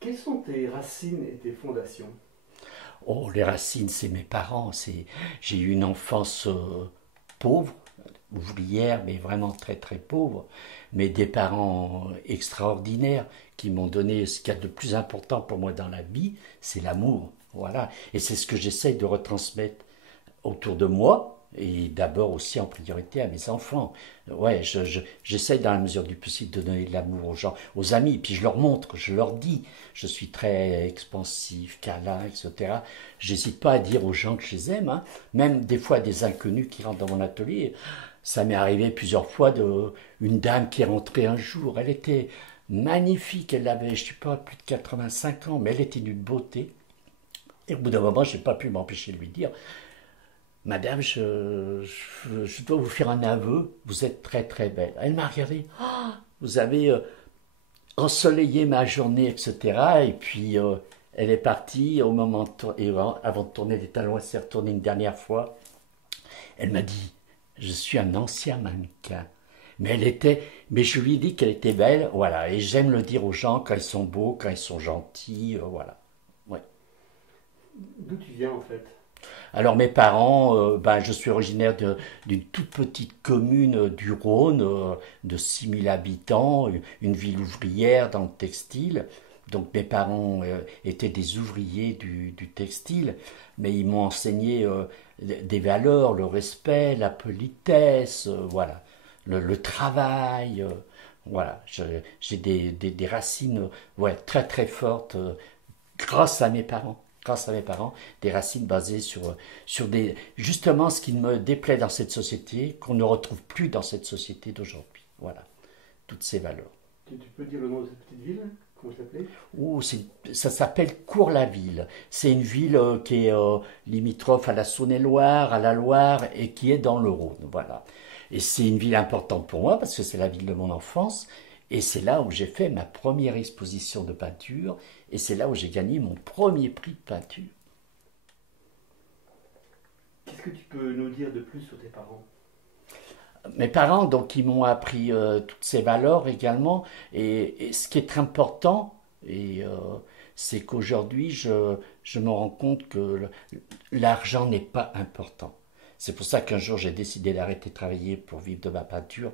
Quelles sont tes racines et tes fondations? Oh, les racines, c'est mes parents. J'ai eu une enfance pauvre, ouvrière, mais vraiment très très pauvre. Mais des parents extraordinaires qui m'ont donné ce qu'il y a de plus important pour moi dans la vie, c'est l'amour. Voilà. Et c'est ce que j'essaye de retransmettre autour de moi et d'abord aussi en priorité à mes enfants. Ouais, j'essaie dans la mesure du possible de donner de l'amour aux gens, aux amis, puis je leur montre, je leur dis, je suis très expansif, câlin, etc. J'hésite pas à dire aux gens que je les aime, hein. Même des fois des inconnus qui rentrent dans mon atelier. Ça m'est arrivé plusieurs fois de une dame qui est rentrée un jour, elle était magnifique, elle avait, je sais pas, plus de 85 ans, mais elle était d'une beauté. Et au bout d'un moment, je n'ai pas pu m'empêcher de lui dire, Madame, je dois vous faire un aveu, vous êtes très très belle. Elle m'a regardé, ah, vous avez ensoleillé ma journée, etc. Et puis elle est partie au moment avant de tourner les talons, elle s'est retournée une dernière fois. Elle m'a dit, je suis un ancien mannequin. Mais je lui ai dit qu'elle était belle, voilà. Et j'aime le dire aux gens quand ils sont beaux, quand ils sont gentils, voilà. Ouais. D'où tu viens en fait? Alors mes parents, ben, je suis originaire d'une toute petite commune du Rhône de 6 000 habitants, une ville ouvrière dans le textile. Donc mes parents étaient des ouvriers du textile, mais ils m'ont enseigné des valeurs, le respect, la politesse, voilà, le travail. Voilà, j'ai des racines ouais, très très fortes grâce à mes parents. Grâce à mes parents, des racines basées sur des, justement ce qui me déplaît dans cette société, qu'on ne retrouve plus dans cette société d'aujourd'hui. Voilà, toutes ces valeurs. Tu peux dire le nom de cette petite ville? Comment ça s'appelait? Ouh, ça s'appelle Cours-la-Ville. C'est une ville qui est limitrophe à la Saône-et-Loire, à la Loire et qui est dans le Rhône. Voilà. Et c'est une ville importante pour moi parce que c'est la ville de mon enfance. Et c'est là où j'ai fait ma première exposition de peinture. Et c'est là où j'ai gagné mon premier prix de peinture. Qu'est-ce que tu peux nous dire de plus sur tes parents? Mes parents, donc, ils m'ont appris toutes ces valeurs également. Et ce qui est très important, et, c'est qu'aujourd'hui, je me rends compte que l'argent n'est pas important. C'est pour ça qu'un jour, j'ai décidé d'arrêter de travailler pour vivre de ma peinture.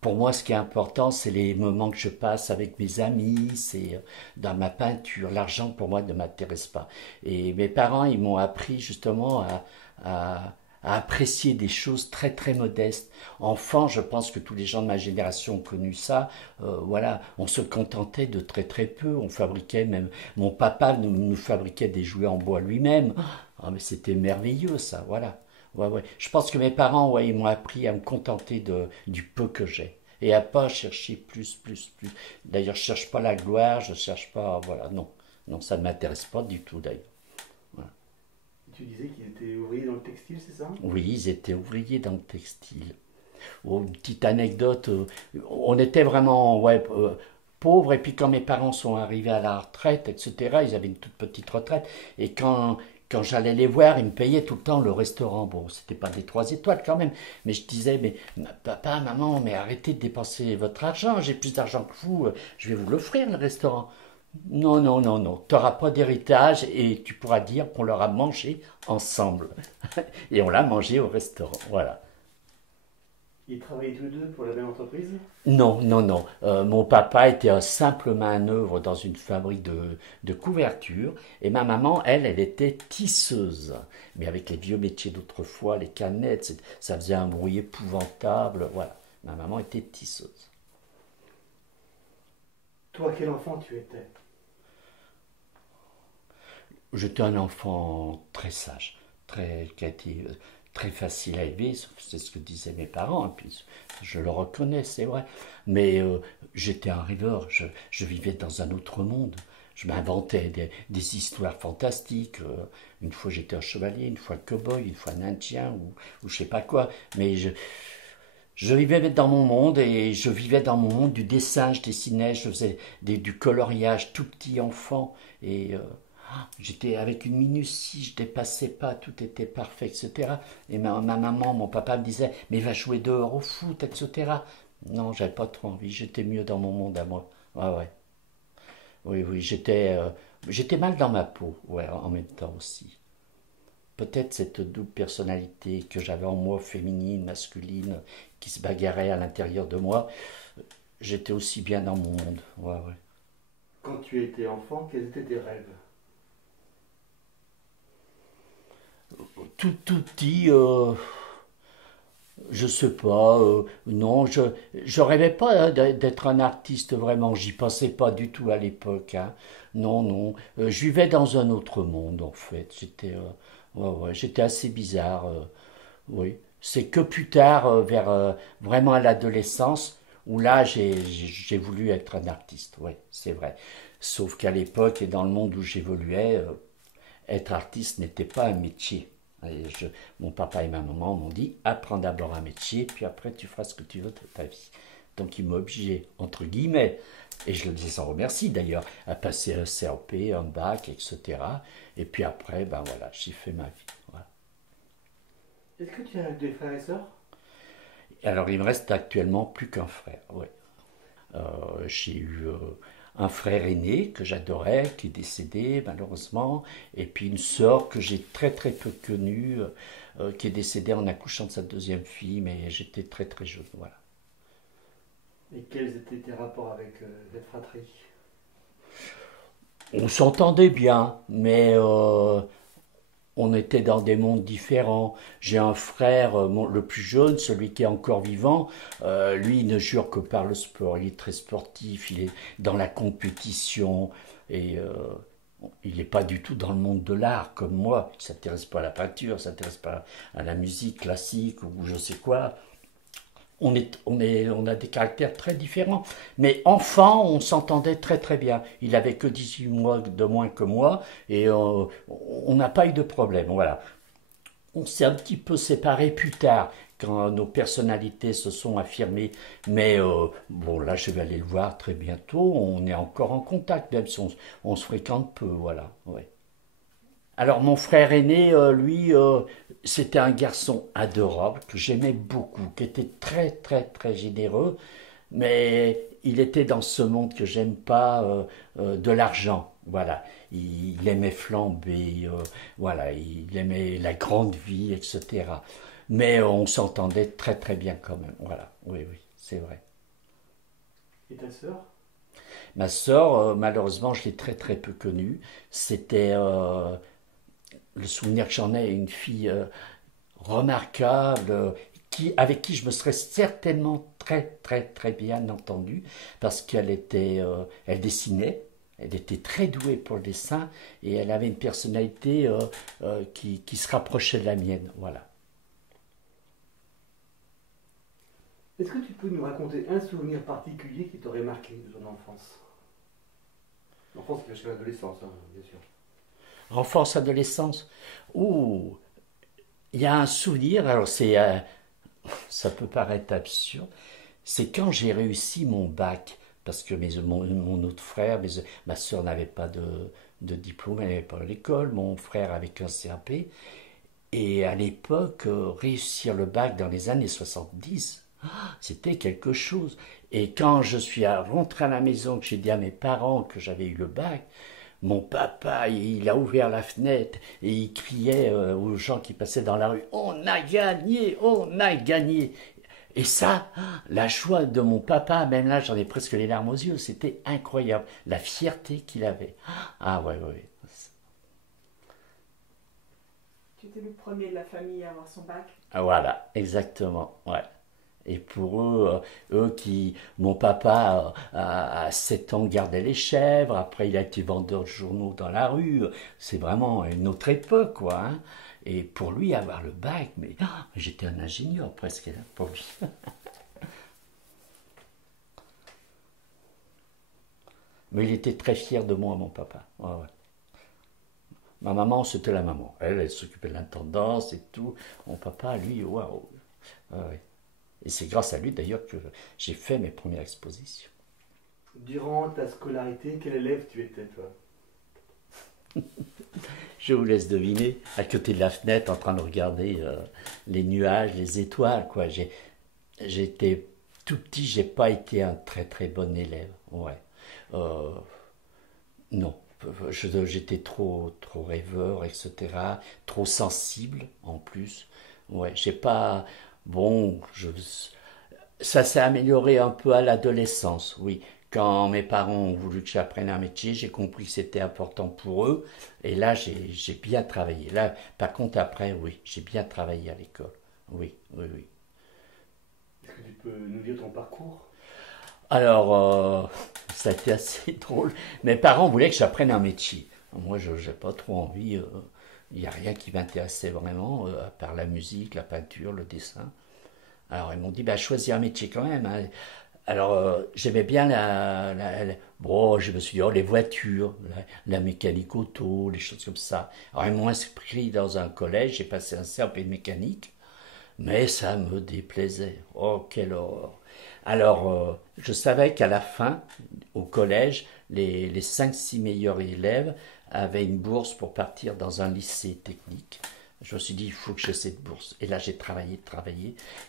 Pour moi, ce qui est important, c'est les moments que je passe avec mes amis, c'est dans ma peinture. L'argent, pour moi, ne m'intéresse pas. Et mes parents, ils m'ont appris justement à apprécier des choses très très modestes. Enfant, je pense que tous les gens de ma génération ont connu ça. Voilà, on se contentait de très très peu. On fabriquait même. Mon papa nous fabriquait des jouets en bois lui-même. Ah, mais c'était merveilleux ça. Voilà. Ouais, ouais. Je pense que mes parents, ouais, ils m'ont appris à me contenter du peu que j'ai. Et à pas chercher plus, plus, plus. D'ailleurs, je cherche pas la gloire, je cherche pas, voilà, non. Non, ça ne m'intéresse pas du tout d'ailleurs. Voilà. Tu disais qu'ils étaient ouvriers dans le textile, c'est ça? Oui, ils étaient ouvriers dans le textile. Oh, une petite anecdote, on était vraiment, ouais, pauvres, et puis quand mes parents sont arrivés à la retraite, etc., ils avaient une toute petite retraite, et quand j'allais les voir, ils me payaient tout le temps le restaurant. Bon, c'était pas des 3 étoiles quand même, mais je disais, mais papa, maman, mais arrêtez de dépenser votre argent, j'ai plus d'argent que vous, je vais vous l'offrir le restaurant. Non, non, non, non, tu n'auras pas d'héritage et tu pourras dire qu'on leur a mangé ensemble. Et on l'a mangé au restaurant, voilà. Ils travaillaient tous les deux pour la même entreprise? Non, non, non. Mon papa était un simple manœuvre dans une fabrique de couverture et ma maman, elle était tisseuse. Mais avec les vieux métiers d'autrefois, les canettes, ça faisait un bruit épouvantable. Voilà. Ma maman était tisseuse. Toi, quel enfant tu étais? J'étais un enfant très sage, qui a été très facile à élever, c'est ce que disaient mes parents, et puis je le reconnais, c'est vrai. Mais j'étais un rêveur, je vivais dans un autre monde. Je m'inventais des histoires fantastiques. Une fois j'étais un chevalier, une fois un cow-boy, une fois un indien, ou je sais pas quoi. Mais je vivais dans mon monde et je vivais dans mon monde du dessin, je dessinais, je faisais du coloriage tout petit enfant. Et j'étais avec une minutie, je dépassais pas, tout était parfait, etc. Et ma maman, mon papa me disait, mais va jouer dehors au foot, etc. Non, j'avais pas trop envie, j'étais mieux dans mon monde à moi. Ouais, ouais. Oui, oui, j'étais mal dans ma peau, ouais, en même temps aussi. Peut-être cette double personnalité que j'avais en moi, féminine, masculine, qui se bagarrait à l'intérieur de moi, j'étais aussi bien dans mon monde. Ouais, ouais. Quand tu étais enfant, quels étaient tes rêves? Tout petit, je sais pas, non, je rêvais pas hein, d'être un artiste vraiment, j'y pensais pas du tout à l'époque, hein. Non, non, je vivais dans un autre monde en fait, ouais, ouais, j'étais assez bizarre, oui. C'est que plus tard, vers vraiment à l'adolescence, où là j'ai voulu être un artiste, oui, c'est vrai. Sauf qu'à l'époque et dans le monde où j'évoluais, être artiste n'était pas un métier. Et mon papa et ma maman m'ont dit apprends d'abord un métier, puis après tu feras ce que tu veux de ta vie. Donc ils m'ont obligé, entre guillemets, et je le dis sans remercie d'ailleurs, à passer un CAP, un bac, etc. Et puis après, ben voilà, j'ai fait ma vie. Voilà. Est-ce que tu as des frères et sœurs? Alors il me reste actuellement plus qu'un frère. Ouais. J'ai eu un frère aîné que j'adorais, qui est décédé malheureusement, et puis une sœur que j'ai très très peu connue, qui est décédée en accouchant de sa deuxième fille, mais j'étais très très jeune. Voilà. Et quels étaient tes rapports avec cette fratrie? On s'entendait bien, mais on était dans des mondes différents. J'ai un frère, le plus jeune, celui qui est encore vivant. Lui, il ne jure que par le sport. Il est très sportif, il est dans la compétition et il n'est pas du tout dans le monde de l'art comme moi. Il ne s'intéresse pas à la peinture, il ne s'intéresse pas à la musique classique ou je sais quoi. On a des caractères très différents. Mais enfant, on s'entendait très très bien. Il avait que 18 mois de moins que moi et on n'a pas eu de problème. Voilà. On s'est un petit peu séparés plus tard quand nos personnalités se sont affirmées. Mais bon, là, je vais aller le voir très bientôt. On est encore en contact, même si on se fréquente peu. Voilà. Ouais. Alors mon frère aîné, lui, c'était un garçon adorable que j'aimais beaucoup, qui était très très très généreux, mais il était dans ce monde que j'aime pas, de l'argent. Voilà, il aimait flamber, voilà, il aimait la grande vie, etc. Mais on s'entendait très très bien quand même. Voilà, oui oui, c'est vrai. Et ta sœur? Ma sœur, malheureusement, je l'ai très très peu connue. C'était le souvenir que j'en ai, une fille remarquable, avec qui je me serais certainement très très très bien entendu, parce elle dessinait, elle était très douée pour le dessin, et elle avait une personnalité qui se rapprochait de la mienne, voilà. Est-ce que tu peux nous raconter un souvenir particulier qui t'aurait marqué de ton enfance? L'enfance qui chez l'adolescence, hein, bien sûr. Enfance, adolescence, ouh, il y a un souvenir, alors ça peut paraître absurde, c'est quand j'ai réussi mon bac, parce que mon autre frère, ma soeur n'avait pas de diplôme, elle n'avait pas l'école, mon frère avait qu'un CAP, et à l'époque, réussir le bac dans les années 70, c'était quelque chose. Et quand je suis rentré à la maison, que j'ai dit à mes parents que j'avais eu le bac, mon papa, il a ouvert la fenêtre et il criait aux gens qui passaient dans la rue, on a gagné, on a gagné. Et ça, la joie de mon papa, même là j'en ai presque les larmes aux yeux, c'était incroyable, la fierté qu'il avait. Ah ouais, ouais. Tu étais le premier de la famille à avoir son bac. Ah, voilà, exactement, ouais. Et pour eux, mon papa, à 7 ans, gardait les chèvres. Après, il a été vendeur de journaux dans la rue. C'est vraiment une autre époque, quoi, hein. Et pour lui, avoir le bac, mais j'étais un ingénieur presque là, pour lui. Mais il était très fier de moi, mon papa. Ouais, ouais. Ma maman, c'était la maman. Elle s'occupait de l'intendance et tout. Mon papa, lui, waouh. Ouais, ouais. Et c'est grâce à lui d'ailleurs que j'ai fait mes premières expositions. Durant ta scolarité, quel élève tu étais, toi? Je vous laisse deviner, à côté de la fenêtre, en train de regarder les nuages, les étoiles, quoi. J'étais tout petit, j'ai pas été un très très bon élève. Ouais. Euh, Non, j'étais trop rêveur, etc. Trop sensible en plus. Ouais, j'ai pas. Bon, ça s'est amélioré un peu à l'adolescence, oui. Quand mes parents ont voulu que j'apprenne un métier, j'ai compris que c'était important pour eux. Et là, j'ai bien travaillé. Là, par contre, après, oui, j'ai bien travaillé à l'école. Oui, oui, oui. Est-ce que tu peux nous dire ton parcours? Alors, ça a été assez drôle. Mes parents voulaient que j'apprenne un métier. Moi, je n'ai pas trop envie. Il n'y a rien qui m'intéressait vraiment, à part la musique, la peinture, le dessin. Alors, ils m'ont dit, bah, choisis un métier quand même, hein. Alors, j'aimais bien bon, je me suis dit, oh, les voitures, la mécanique auto, les choses comme ça. Alors, ils m'ont inscrit dans un collège, j'ai passé un CAP de mécanique, mais ça me déplaisait. Oh, quelle horreur. Alors, je savais qu'à la fin, au collège, les 5-6 meilleurs élèves avaient une bourse pour partir dans un lycée technique. Je me suis dit, il faut que j'ai cette bourse. Et là, j'ai travaillé.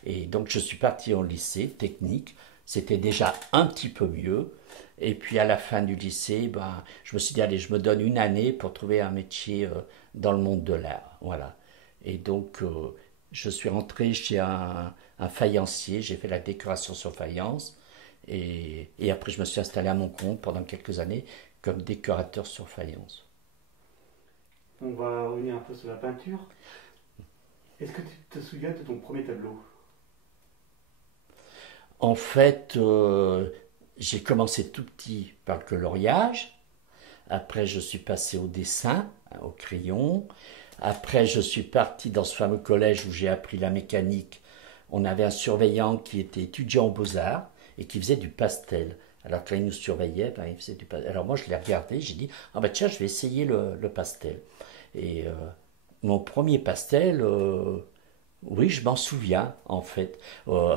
Et donc, je suis parti en lycée technique. C'était déjà un petit peu mieux. Et puis, à la fin du lycée, ben, je me suis dit, allez, je me donne une année pour trouver un métier dans le monde de l'art. Voilà. Et donc, je suis rentré chez un faïencier. J'ai fait la décoration sur faïence. Et après, je me suis installé à mon compte pendant quelques années comme décorateur sur faïence. On va revenir un peu sur la peinture. Est-ce que tu te souviens de ton premier tableau? En fait, j'ai commencé tout petit par le coloriage. Après, je suis passé au dessin, au crayon. Après, je suis parti dans ce fameux collège où j'ai appris la mécanique. On avait un surveillant qui était étudiant aux beaux-arts et qui faisait du pastel. Alors quand il nous surveillait, ben, il faisait du pastel. Alors moi, je l'ai regardé, j'ai dit, ah ben tiens, je vais essayer le pastel. Et mon premier pastel, oui, je m'en souviens, en fait. Euh,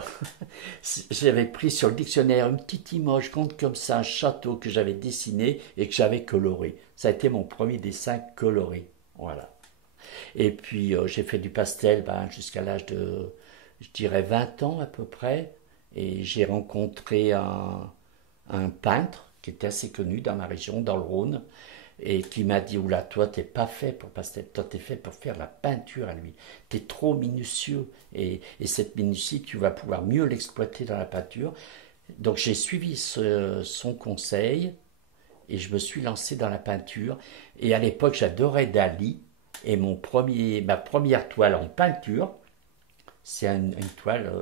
J'avais pris sur le dictionnaire une petite image grande comme ça, un château que j'avais dessiné et que j'avais coloré. Ça a été mon premier dessin coloré. Voilà. Et puis, j'ai fait du pastel ben, jusqu'à l'âge de, je dirais, 20 ans à peu près. Et j'ai rencontré un peintre qui était assez connu dans ma région, dans le Rhône, et qui m'a dit, oula, toi, t'es pas fait pour pastel, toi, t'es fait pour faire la peinture à lui. T'es trop minutieux, et cette minutie, tu vas pouvoir mieux l'exploiter dans la peinture. Donc j'ai suivi son conseil, et je me suis lancé dans la peinture. Et à l'époque, j'adorais Dali, et ma première toile en peinture, c'est une toile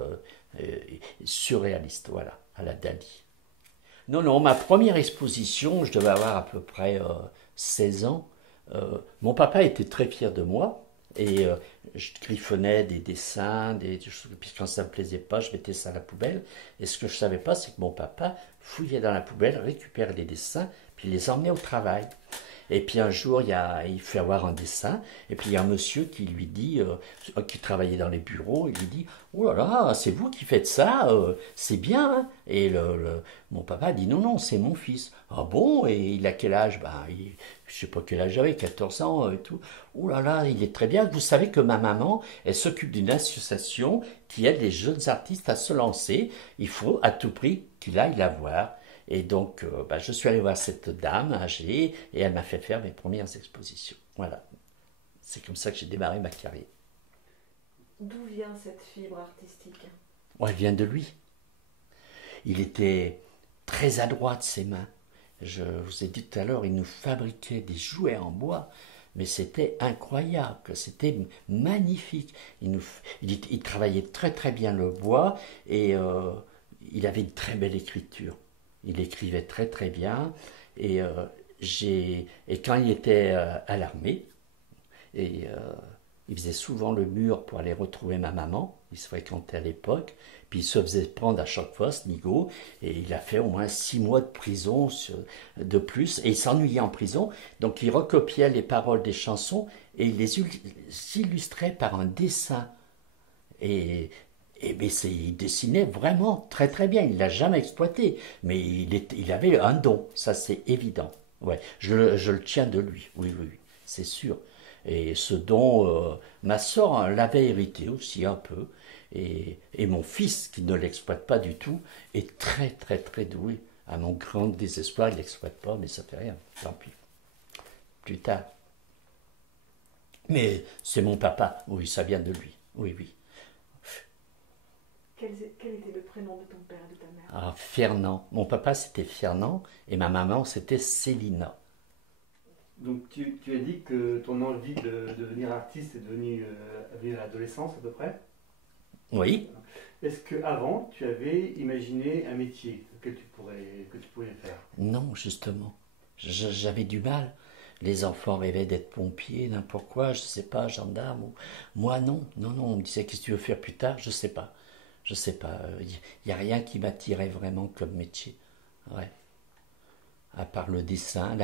euh, surréaliste, voilà, à la Dali. Non, non, ma première exposition, je devais avoir à peu près 16 ans. Mon papa était très fier de moi et je griffonnais des dessins, des choses, puis quand ça ne me plaisait pas, je mettais ça à la poubelle. Et ce que je ne savais pas, c'est que mon papa fouillait dans la poubelle, récupérait les dessins, puis les emmenait au travail. Et puis un jour, il fait avoir un dessin, et puis il y a un monsieur qui lui dit, qui travaillait dans les bureaux, il lui dit, oh là là, c'est vous qui faites ça, c'est bien, hein. Et mon papa dit, non, non, c'est mon fils. Ah bon, et il a quel âge? Ben, je sais pas quel âge j'avais, 14 ans et tout. Oh là là, il est très bien. Vous savez que ma maman, elle s'occupe d'une association qui aide les jeunes artistes à se lancer. Il faut à tout prix qu'il aille la voir. Et donc, bah, je suis allé voir cette dame âgée et elle m'a fait faire mes premières expositions. Voilà. C'est comme ça que j'ai démarré ma carrière. D'où vient cette fibre artistique? Oh, elle vient de lui. Il était très adroit de ses mains. Je vous ai dit tout à l'heure, il nous fabriquait des jouets en bois, mais c'était incroyable, c'était magnifique. Il travaillait très très bien le bois et il avait une très belle écriture. Il écrivait très très bien et, et quand il était à l'armée, et il faisait souvent le mur pour aller retrouver ma maman, il se fréquentait à l'époque, puis il se faisait prendre à chaque fois ce nigo, et il a fait au moins 6 mois de prison de plus, et il s'ennuyait en prison, donc il recopiait les paroles des chansons et il les illustrait par un dessin. Et, il dessinait vraiment très très bien. Il ne l'a jamais exploité, mais il avait un don, ça c'est évident. Ouais, je le tiens de lui, oui, oui, oui, c'est sûr. Et ce don, ma sœur l'avait hérité aussi un peu. Et mon fils, qui ne l'exploite pas du tout, est très très très doué. À mon grand désespoir, il n'exploite pas, mais ça fait rien, tant pis. Plus tard. Mais c'est mon papa, oui, ça vient de lui, oui, oui. Quel était le prénom de ton père et de ta mère? Ah, Fernand. Mon papa, c'était Fernand, et ma maman, c'était Célina. Donc tu as dit que ton envie de devenir artiste est devenue à l'adolescence à peu près. Oui. Est-ce qu'avant, tu avais imaginé un métier que tu pouvais faire? Non, justement. J'avais du mal. Les enfants rêvaient d'être pompiers, n'importe quoi, je sais pas, gendarme. Moi, non, non, non. On me disait, qu'est-ce que tu veux faire plus tard? Je sais pas. Je sais pas. Il n'y a rien qui m'attirait vraiment comme métier. Ouais. À part le dessin.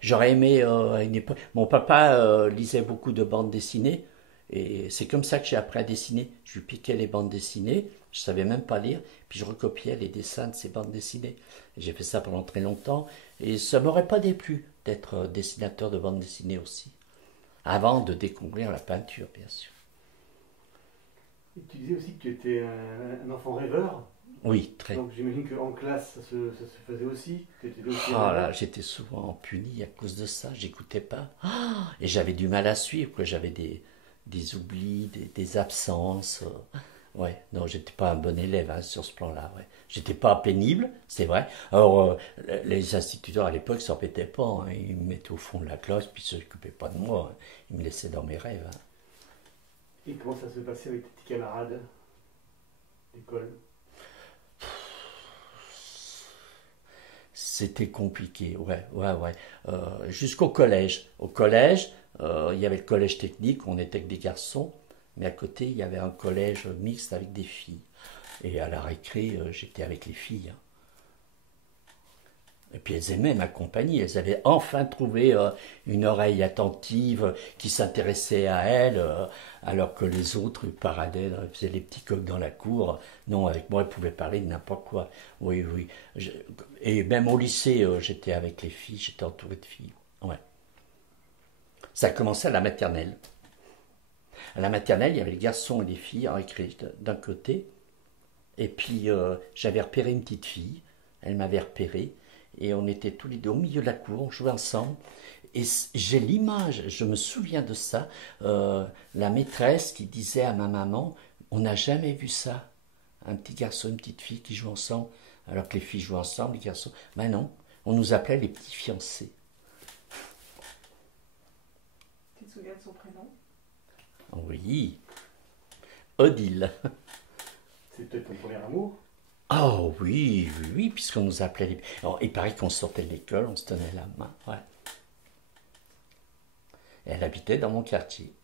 J'aurais aimé à une époque. Mon papa lisait beaucoup de bandes dessinées. Et c'est comme ça que j'ai appris à dessiner. Je lui piquais les bandes dessinées, je savais même pas lire, puis je recopiais les dessins de ces bandes dessinées. J'ai fait ça pendant très longtemps, et ça m'aurait pas déplu d'être dessinateur de bandes dessinées aussi, avant de découvrir la peinture, bien sûr. Et tu disais aussi que tu étais un enfant rêveur. Oui, très. Donc j'imagine qu'en classe, ça se faisait aussi. Tu étais aussi Oh là, rêveur. j'étais souvent puni à cause de ça, j'écoutais pas. Ah, et j'avais du mal à suivre, quoi. J'avais des oublis, des absences. Ouais, non, j'étais pas un bon élève hein, sur ce plan-là. Ouais. J'étais pas pénible, c'est vrai. Alors, les instituteurs à l'époque s'embêtaient pas. Hein. Ils me mettaient au fond de la classe, puis ils s'occupaient pas de moi. Hein. Ils me laissaient dans mes rêves. Hein. Et comment ça se passait avec tes petits camarades d'école? C'était compliqué, ouais, ouais, ouais. Jusqu'au collège. Au collège, il y avait le collège technique, on était que des garçons, mais à côté, il y avait un collège mixte avec des filles. Et à la récré, j'étais avec les filles. Hein. Et puis elles aimaient ma compagnie, elles avaient enfin trouvé une oreille attentive qui s'intéressait à elles, alors que les autres paradaient, faisaient les petits coqs dans la cour. Non, avec moi, elles pouvaient parler de n'importe quoi. Oui, oui. Et même au lycée, j'étais avec les filles, j'étais entouré de filles. Ouais. Ça a commencé à la maternelle. À la maternelle, il y avait les garçons et les filles en récré d'un côté. Et puis, j'avais repéré une petite fille. Elle m'avait repéré. Et on était tous les deux au milieu de la cour, on jouait ensemble. Et j'ai l'image, je me souviens de ça, la maîtresse qui disait à ma maman, on n'a jamais vu ça, un petit garçon, une petite fille qui jouent ensemble, alors que les filles jouent ensemble, les garçons. Ben non, on nous appelait les petits fiancés. Tu te souviens de son prénom? Oui, Odile. C'est peut-être ton premier amour? Oh oui, oui, oui, puisqu'on nous appelait les... Alors, il paraît qu'on sortait de l'école, on se tenait la main, ouais. Et elle habitait dans mon quartier.